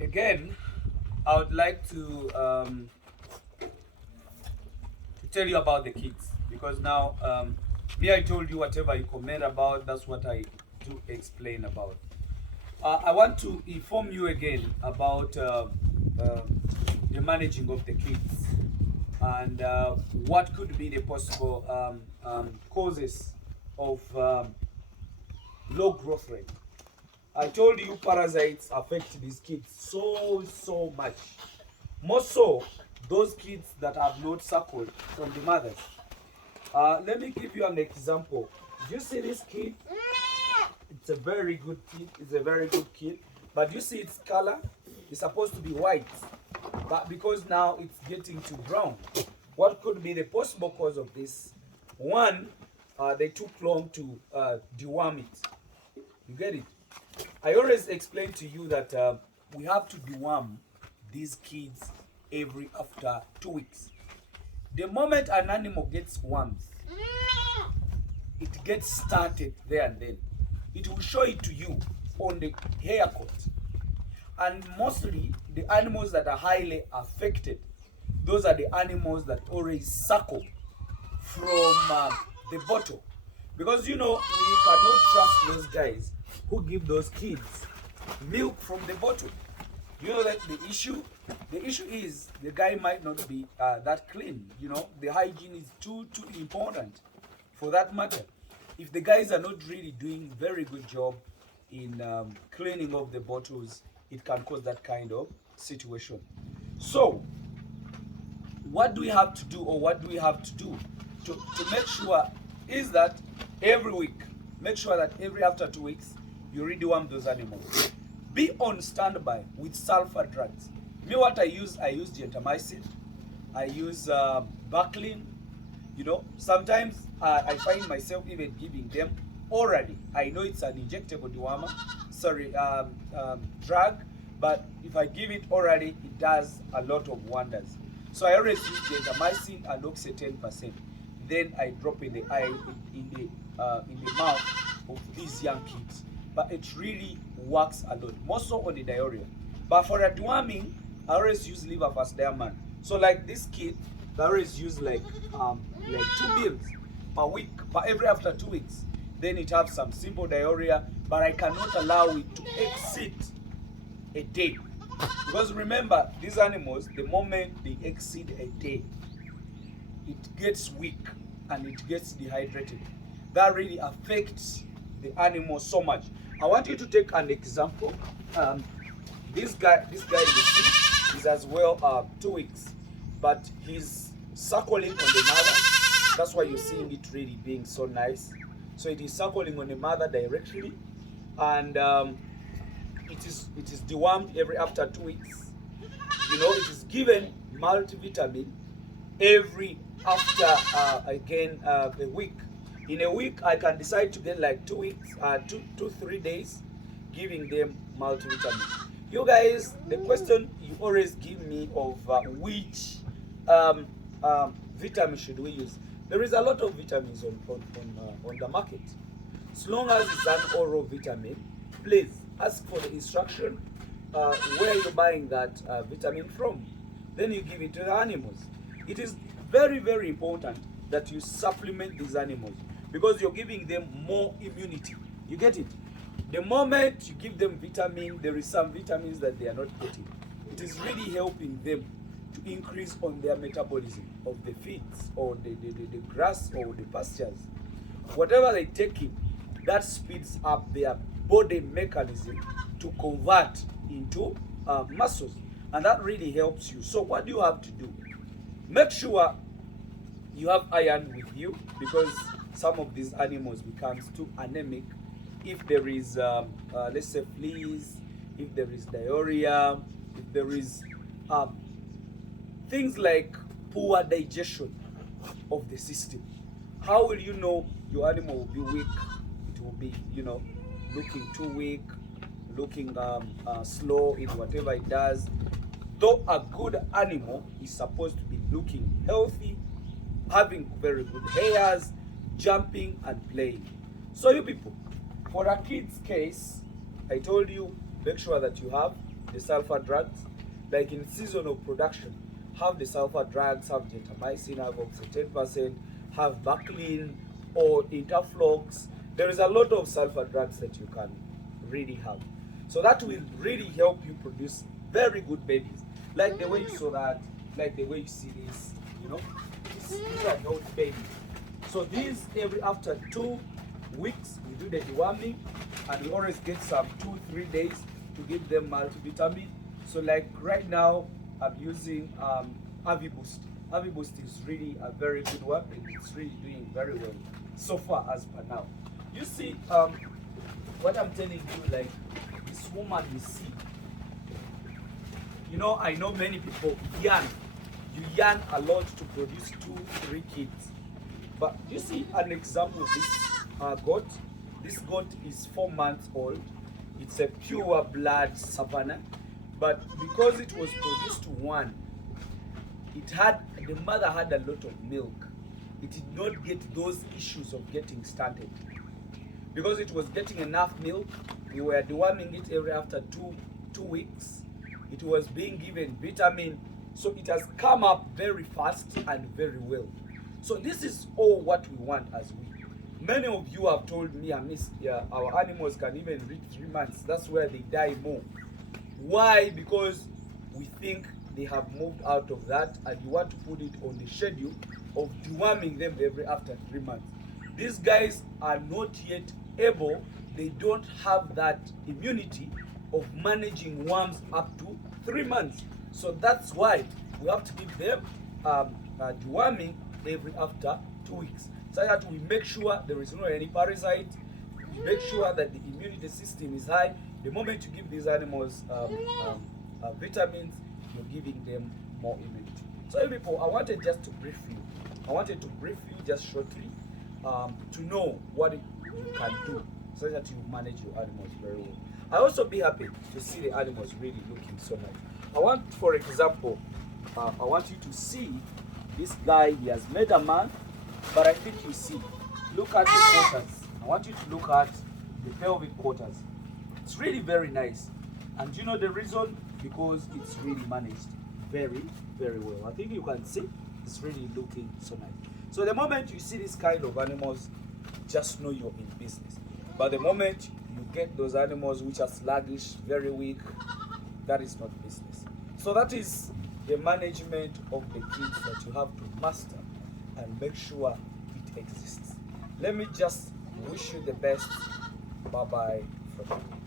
Again, I would like to tell you about the kids because now me, I told you whatever you comment about, that's what I do explain about. I want to inform you again about uh, the managing of the kids and what could be the possible causes of low growth rate. I told you parasites affect these kids so much. More so, those kids that have not suckled from the mothers. Let me give you an example. You see this kid? It's a very good kid. It's a very good kid. But you see its color? It's supposed to be white. But because now it's getting to brown. What could be the possible cause of this? One, they took long to deworm it. You get it? I always explain to you that we have to deworm these kids every after 2 weeks. The moment an animal gets worms, it gets started there and then. It will show it to you on the haircut. And mostly the animals that are highly affected, those are the animals that always suckle from the bottle. Because you know, we cannot trust those guys who give those kids milk from the bottle. You know that the issue is the guy might not be that clean. You know, the hygiene is too important for that matter. If the guys are not really doing very good job in cleaning of the bottles, it can cause that kind of situation. So what do we have to do, or what do we have to do to make sure is that every week, make sure that every after 2 weeks you redeworm those animals. Be on standby with sulfur drugs. Me, what I use gentamicin, I use Baclin. You know, sometimes I find myself even giving them orally. I know it's an injectable dewormer, sorry, drug, but if I give it orally, it does a lot of wonders. So I always use gentamicin and oxy 10%. Then I drop in the eye, in the mouth of these young kids. But it really works a lot, more so on the diarrhea. But for a deworming, I always use liver fast diamond. So like this kid, I always use like 2 meals per week, per every after 2 weeks. Then it have some simple diarrhea, but I cannot allow it to exceed a day. Because remember, these animals, the moment they exceed a day, it gets weak and it gets dehydrated. That really affects the animal so much. I want you to take an example. This guy you see is as well 2 weeks, but he's suckling on the mother. That's why you're seeing it really being so nice. So it is suckling on the mother directly, and it is dewormed every after 2 weeks. You know, it is given multivitamin every after again a week. In a week, I can decide to get like 2 weeks, 3 days, giving them multivitamin. You guys, the question you always give me of which vitamin should we use? There is a lot of vitamins on the market. As long as it's an oral vitamin, please ask for the instruction where you're buying that vitamin from. Then you give it to the animals. It is very important that you supplement these animals because you're giving them more immunity. You get it? The moment you give them vitamin, there is some vitamins that they are not getting. It is really helping them to increase on their metabolism of the feeds or the grass or the pastures. Whatever they take in, that speeds up their body mechanism to convert into muscles, and that really helps you. So what do you have to do? Make sure you have iron with you, because some of these animals becomes too anemic if there is let's say fleas, if there is diarrhea, if there is things like poor digestion of the system. How will you know your animal will be weak? It will be, you know, looking too weak, looking slow in whatever it does. Though a good animal is supposed to be looking healthy, having very good hairs, jumping and playing. So you people, for a kid's case, I told you, make sure that you have the sulfur drugs. Like in season of production, have the sulfur drugs, have gentamicin, have oxy 10%, have Baclin or Interflox. There is a lot of sulfur drugs that you can really have. So that will really help you produce very good babies. Like the way you saw that, like the way you see this, you know, these are healthy babies. So these every after 2 weeks we do the deworming, and we always get some 2-3 days to give them multivitamin. So like right now I'm using AviBoost. AviBoost is really a very good one, and it's really doing very well so far as per now. You see, what I'm telling you, like this woman you see, you know, I know many people yarn. You yarn a lot to produce 2-3 kids. But you see an example of this goat. This goat is 4 months old. It's a pure blood savannah. But because it was produced one, the mother had a lot of milk. It did not get those issues of getting stunted. Because it was getting enough milk, we were deworming it every after two weeks. It was being given vitamin, so it has come up very fast and very well. So this is all what we want as we. Many of you have told me, our animals can even reach 3 months. That's where they die more. Why? Because we think they have moved out of that, and you want to put it on the schedule of deworming them every after 3 months. These guys are not yet able, they don't have that immunity of managing worms up to 3 months. So that's why we have to give them deworming every after 2 weeks, so that we make sure there is no any parasite. We make sure that the immunity system is high. The moment you give these animals vitamins, you're giving them more immunity. So people, I wanted just to brief you. I wanted to brief you just shortly to know what you can do so that you manage your animals very well. I also be happy to see the animals really looking so nice. I want, for example, I want you to see this guy. He has made a man, but I think you see, look at the quarters. I want you to look at the pelvic quarters. It's really very nice. And you know the reason? Because it's really managed very, very well. I think you can see it's really looking so nice. So the moment you see this kind of animals, just know you're in business. But the moment you get those animals which are sluggish, very weak, that is not business. So that is the management of the kids that you have to master and make sure it exists. Let me just wish you the best. Bye-bye for now.